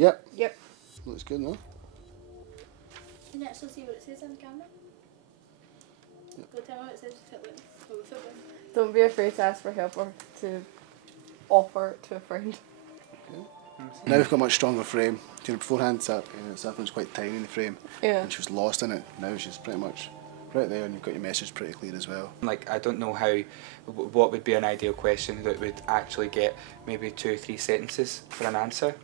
Yep. Yep. Looks good, no? Can you actually see what it says on camera? Yep. Go tell me what it says with it. Don't be afraid to ask for help or to offer it to a friend. Okay. Now we've got a much stronger frame. You know, beforehand, Saffron was quite tiny in the frame, and she was lost in it. Now she's pretty much right there, and you've got your message pretty clear as well. Like, I don't know what would be an ideal question that would actually get maybe 2 or 3 sentences for an answer.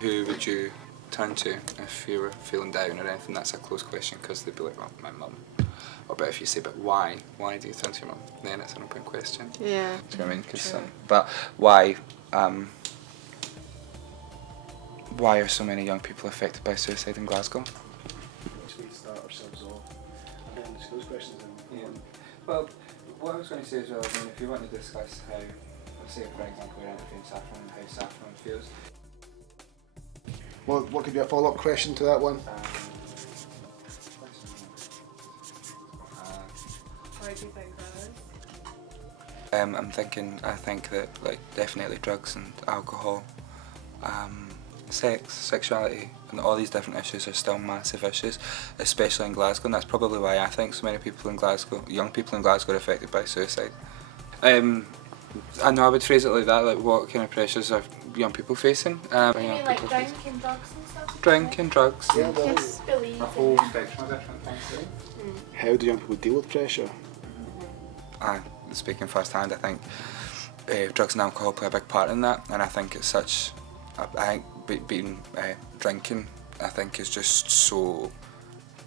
Who would you turn to if you were feeling down or anything? That's a close question, because they'd be like, well, my mum. Or but if you say, but why? Why do you turn to your mum? Then it's an open question. Yeah. Do you know what I mean? But why are so many young people affected by suicide in Glasgow? We start ourselves off, and then those questions. Yeah. Well, what I was going to say as well, I mean, if you want to discuss how, let's say for example, we're interviewing Saffron and how Saffron feels. Well, what could be a follow-up question to that one? Why do you think that is? I think that, like, definitely drugs and alcohol, sex, sexuality, and all these different issues are still massive issues, especially in Glasgow, and that's probably why I think so many people in Glasgow, young people in Glasgow, are affected by suicide. I know I would phrase it like that, like what kind of pressures are young people facing? Maybe like drinking, drugs and stuff? Drinking, drugs. Yeah, a whole spectrum of different things. How do young people deal with pressure? Speaking firsthand, I think drugs and alcohol play a big part in that, and I think it's such. I think drinking, I think, is just so,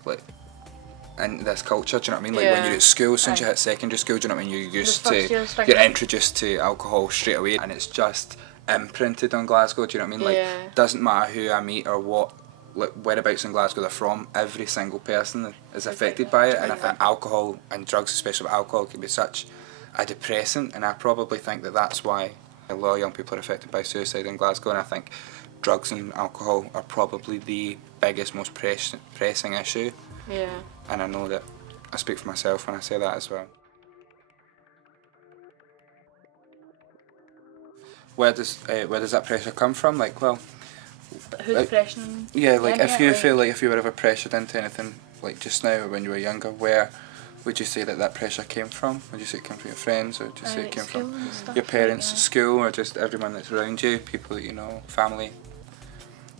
like, in this culture. Do you know what I mean? Like when you're at school, as soon as you hit secondary school, do you know what I mean? You're introduced to alcohol straight away, and it's just imprinted on Glasgow. Do you know what I mean? Like, doesn't matter who I meet or what. Like, whereabouts in Glasgow they're from, every single person is affected by it, and I think alcohol and drugs, especially with alcohol, can be such a depressant, and I probably think that that's why a lot of young people are affected by suicide in Glasgow, and I think drugs and alcohol are probably the biggest, most pressing issue. Yeah. And I know that I speak for myself when I say that as well. Where does that pressure come from? Like, well, who's pressuring? Yeah, like if you feel like if you were ever pressured into anything, like just now or when you were younger, where would you say that pressure came from? Would you say it came from your friends, or would you say it came from your parents, school, or just everyone that's around you, people that you know, family,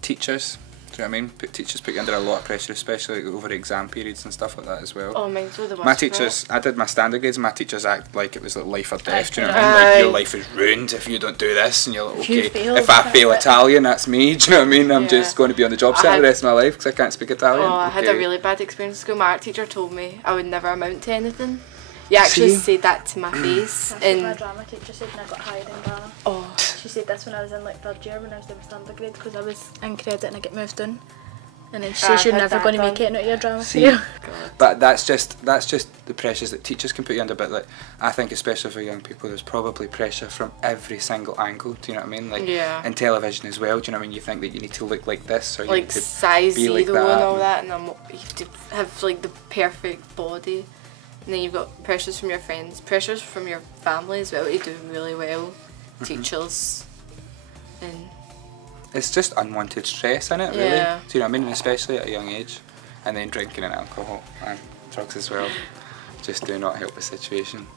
teachers? Do you know what I mean? Teachers put you under a lot of pressure, especially over exam periods and stuff like that as well. Oh, mine's were the worst. My teachers, I did my standard grades, and my teachers act like it was like life or death. Do you know what I mean? Like, your life is ruined if you don't do this, and you're like, okay, if I fail Italian, that's me. Do you know what I mean? I'm just going to be on the job site the rest of my life because I can't speak Italian. Oh, I had a really bad experience in school. My art teacher told me I would never amount to anything. You actually said that to my face. That's what my drama teacher said when I got hired in drama. Oh. She said this when I was in like 3rd year when I was doing standard grade, because I was in credit and I get moved on. And then she says you're never going to make it out of your drama career. But that's just the pressures that teachers can put you under. But like, I think especially for young people, there's probably pressure from every single angle. Do you know what I mean? Like in television as well. Do you know what I mean? You think that you need to look like this, or you need to size be like zero that, and all that, and you have to have like the perfect body. And then you've got pressures from your friends, pressures from your family as well to do really well, teachers, and. It's just unwanted stress, isn't it, really? Yeah. Do you know what I mean? And especially at a young age. And then drinking and alcohol and drugs as well just do not help the situation.